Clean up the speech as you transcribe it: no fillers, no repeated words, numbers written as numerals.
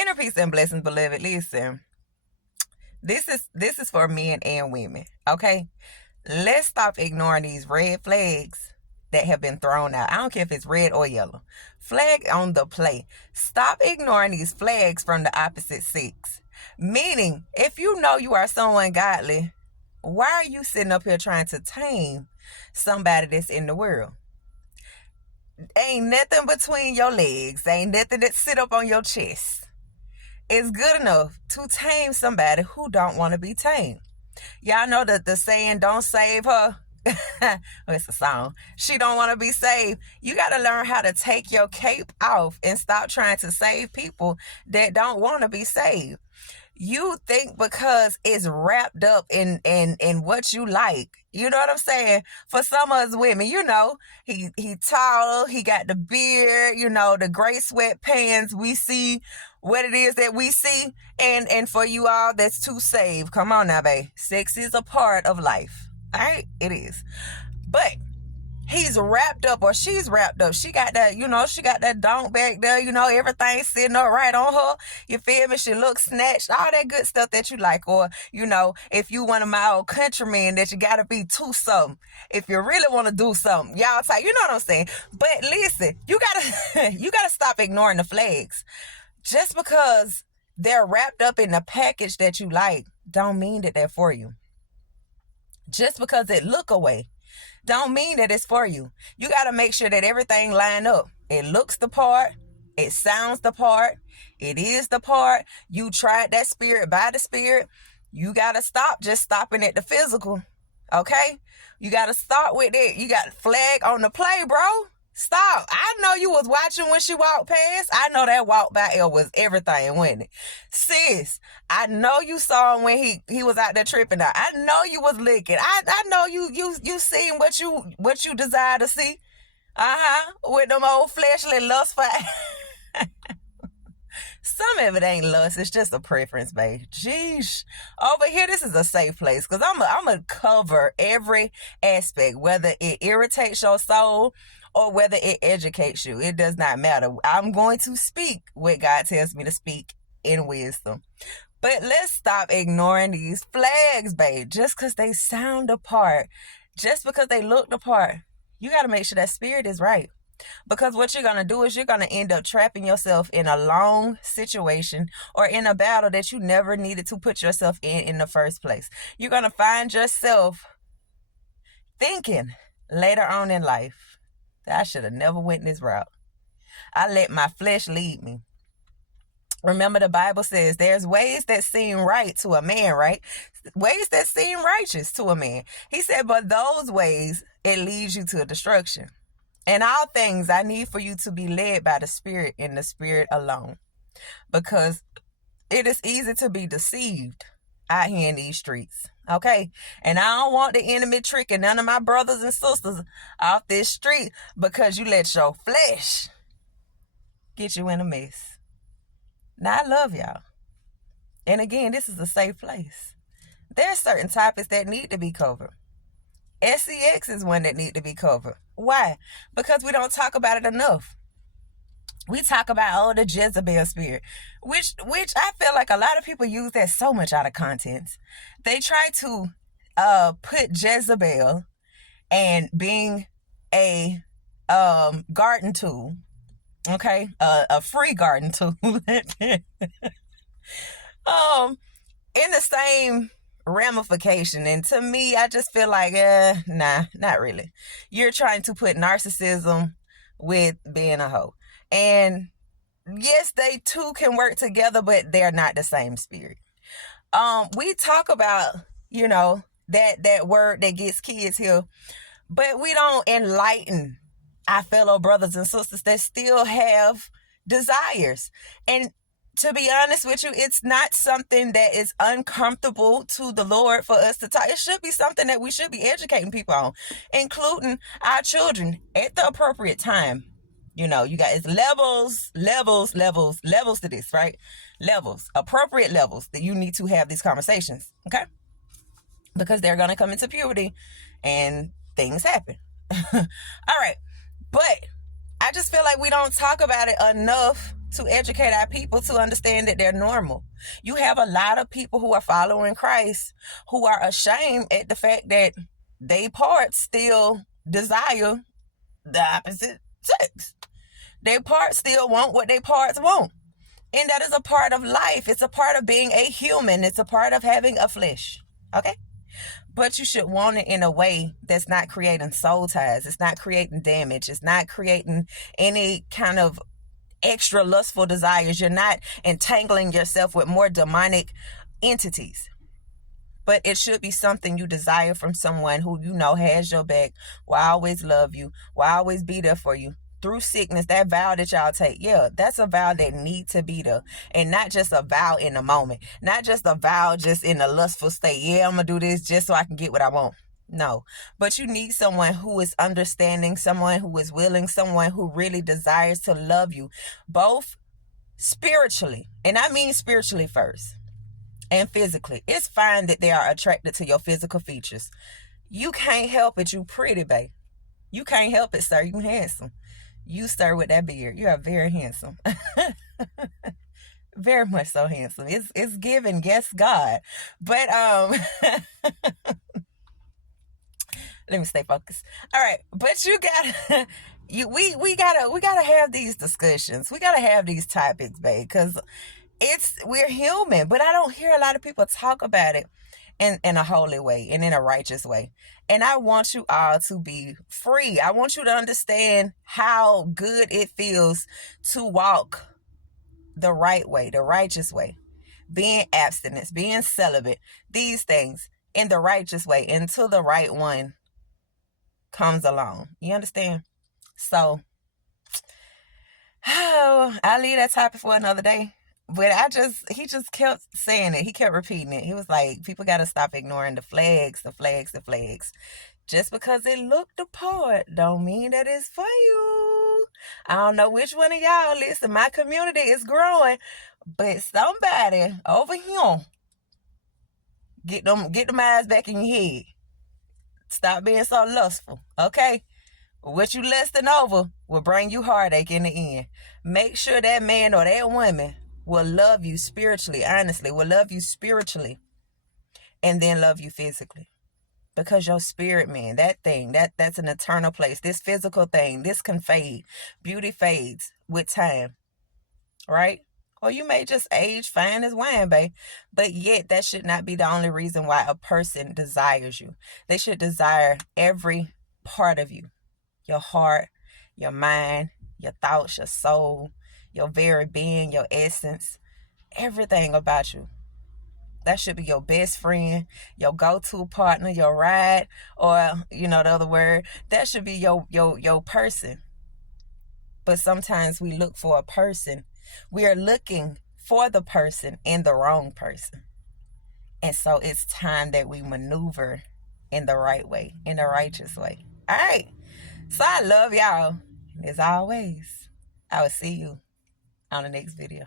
Inner peace and blessings, beloved. Listen, this is for men and women. Okay, let's stop ignoring these red flags that have been thrown out. I don't care if it's red or yellow. Flag on the play. Stop ignoring these flags from the opposite sex. Meaning, if you know you are someone godly, why are you sitting up here trying to tame somebody that's in the world? Ain't nothing between your legs. Ain't nothing that sit up on your chest. It's good enough to tame somebody who don't want to be tamed. Y'all know that the saying, don't save her. It's a song. She don't want to be saved. You got to learn how to take your cape off and stop trying to save people that don't want to be saved. You think because it's wrapped up in what you like. You know what I'm saying? For some of us women, you know, he tall, he got the beard, you know, the gray sweatpants. We see what it is that we see. And for you all that's too saved, come on now, babe. Sex is a part of life. All right? It is. But he's wrapped up, or she's wrapped up. She got that, you know, she got that donk back there, you know, everything sitting up right on her. You feel me? She looks snatched, all that good stuff that you like. Or, you know, if you one of my old countrymen that you got to be too something. If you really want to do something, y'all type, you know what I'm saying? But listen, you gotta stop ignoring the flags. Just because they're wrapped up in the package that you like, don't mean that they're for you. Just because it look away, don't mean that it's for you. You got to make sure that everything line up. It looks the part. It sounds the part. It is the part. You tried that spirit by the spirit. You got to stop just stopping at the physical. Okay? You got to start with it. You got flag on the play, bro. Stop. I know you was watching when she walked past. I know that walk by her was everything, wasn't it? Sis, I know you saw him when he was out there tripping out. I know you was licking. I know you seen what you desire to see. With them old fleshly lust for some of it ain't lust, it's just a preference, babe. Jeez. Over here, this is a safe place because I'm gonna cover every aspect, whether it irritates your soul or whether it educates you. It does not matter. I'm going to speak what God tells me to speak in wisdom. But let's stop ignoring these flags, babe. Just because they sound the part, just because they look the part, you got to make sure that spirit is right. Because what you're going to do is you're going to end up trapping yourself in a long situation or in a battle that you never needed to put yourself in the first place. You're going to find yourself thinking later on in life, I should have never went this route. I let my flesh lead me. Remember, the Bible says there's ways that seem right to a man, right? Ways that seem righteous to a man. He said, but those ways, it leads you to destruction. In all things, I need for you to be led by the Spirit and the Spirit alone. Because it is easy to be deceived out here in these streets. Okay? And I don't want the enemy tricking none of my brothers and sisters off this street because you let your flesh get you in a mess. Now, I love y'all. And again, this is a safe place. There's certain topics that need to be covered. SEX is one that need to be covered. Why? Because we don't talk about it enough. We talk about, the Jezebel spirit, which I feel like a lot of people use that so much out of context. They try to put Jezebel and being a garden tool, okay, a free garden tool, in the same ramification. And to me, I just feel like, nah, not really. You're trying to put narcissism with being a hoe. And yes, they two can work together, but they're not the same spirit. We talk about, that word that gets kids here, but we don't enlighten our fellow brothers and sisters that still have desires. And to be honest with you, it's not something that is uncomfortable to the Lord for us to talk. It should be something that we should be educating people on, including our children at the appropriate time. You got it's levels to this, right? Levels, appropriate levels that you need to have these conversations, okay? Because they're going to come into puberty and things happen. All right. But I just feel like we don't talk about it enough to educate our people to understand that they're normal. You have a lot of people who are following Christ who are ashamed at the fact that they parts still desire the opposite sex. Their parts still want what their parts want. And that is a part of life. It's a part of being a human. It's a part of having a flesh. Okay? But you should want it in a way that's not creating soul ties. It's not creating damage. It's not creating any kind of extra lustful desires. You're not entangling yourself with more demonic entities. But it should be something you desire from someone who you know has your back, will always love you, will always be there for you through sickness. That vow that y'all take, yeah, that's a vow that needs to be there. And not just a vow in the moment. Not just a vow just in a lustful state. Yeah, I'm going to do this just so I can get what I want. No, but you need someone who is understanding, someone who is willing, someone who really desires to love you, both spiritually. And I mean spiritually first. And physically. It's fine that they are attracted to your physical features. You can't help it. You pretty, babe. You can't help it, sir. You handsome. You, sir, with that beard. You are very handsome. Very much so handsome. It's given, yes, God. But let me stay focused. All right, but you gotta we gotta have these discussions. We gotta have these topics, babe, because we're human, but I don't hear a lot of people talk about it in a holy way and in a righteous way. And I want you all to be free. I want you to understand how good it feels to walk the right way, the righteous way, being abstinence, being celibate, these things in the righteous way until the right one comes along. You understand? So, I'll leave that topic for another day. But he just kept saying it. He kept repeating it. He was like, people got to stop ignoring the flags, the flags, the flags. Just because it looked the part don't mean that it's for you. I don't know which one of y'all, listen, my community is growing, but somebody over here, get them eyes back in your head. Stop being so lustful, okay? What you lusting over will bring you heartache in the end. Make sure that man or that woman will love you spiritually, honestly, will love you spiritually, and then love you physically. Because your spirit, man, that thing, that's an eternal place. This physical thing, this can fade. Beauty fades with time, right? Or you may just age fine as wine, babe. But yet, that should not be the only reason why a person desires you. They should desire every part of you. Your heart, your mind, your thoughts, your soul, your very being, your essence, everything about you. That should be your best friend, your go-to partner, your ride, or, the other word. That should be your person. But sometimes we look for a person. We are looking for the person in the wrong person. And so it's time that we maneuver in the right way, in the righteous way. All right. So I love y'all. As always, I will see you on the next video.